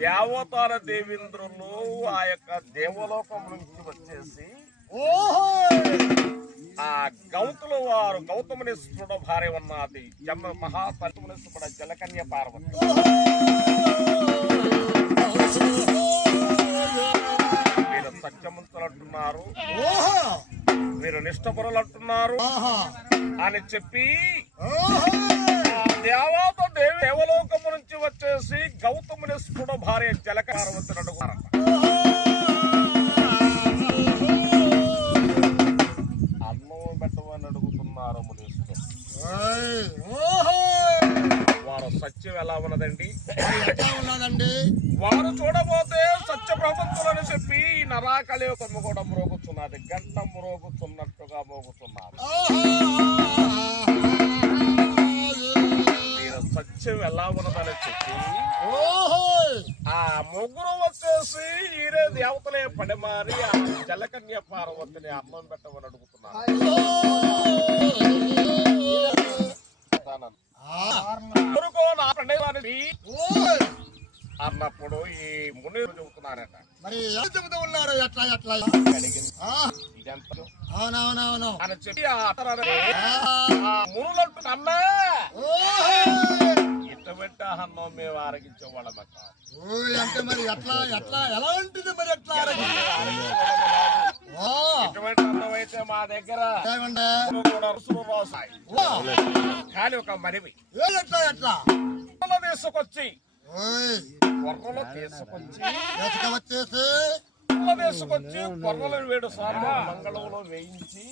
దేవతార దేవేంద్రులు ఆ యొక్క దేవలోకం నుంచి వచ్చేసి ఆ గౌతులు వారు గౌతమునిష్ఠుడ భార్య ఉన్నది మహాతల్మునిష్ఠుడ జలకన్య పార్వతి. మీరు సత్యవంతులు అంటున్నారు, మీరు నిష్ఠపరులు అంటున్నారు అని చెప్పి దేవలోకము నుంచి వచ్చేసి గౌతమునిష్ఠుడ భార్య జలక పార్వతిని అడుగుతారట. అన్నం పెట్టమని అడుగుతున్నారు మునిష్ఠుడు. వారు సత్యం ఎలా ఉన్నదండి? వారు చూడబోతే సత్య ప్రబంధులని చెప్పి నరాకళి కొమ్మ కూడా మ్రోగుతున్నది, గంట మ్రోగుతున్నట్టుగా మోగుతున్నారు. మీరు సత్యం ఎలా ఉన్నదని చెప్పి ఆ ముగ్గురు వచ్చేసి ఈరే దేవతలే పడిమారి ఆ జలకన్య పార్వతిని అన్నం పెట్టమని అడుగుతున్నారు. అన్నప్పుడు ఈ ముని చెబుతున్నారట. మరి చెబుతూ ఉన్నారు ఎట్లా ఎట్లా అవునవునవును అని చెప్పి మునులంటూ అన్నా ఇటువంటి అన్నం మేము ఆరగించేవాళ్ళం అంటే మరి ఎట్లా ఎట్లా ఎలా ఉంటుంది మరి ఎట్లా ఇటువంటి అన్నం అయితే మా దగ్గర కానీ ఒక మరివి ఎట్లా ఎట్లా తీసుకొచ్చి కొర్రలు వచ్చేసి కొర్రలు 7 సార్లు మంగళంలో వేయించి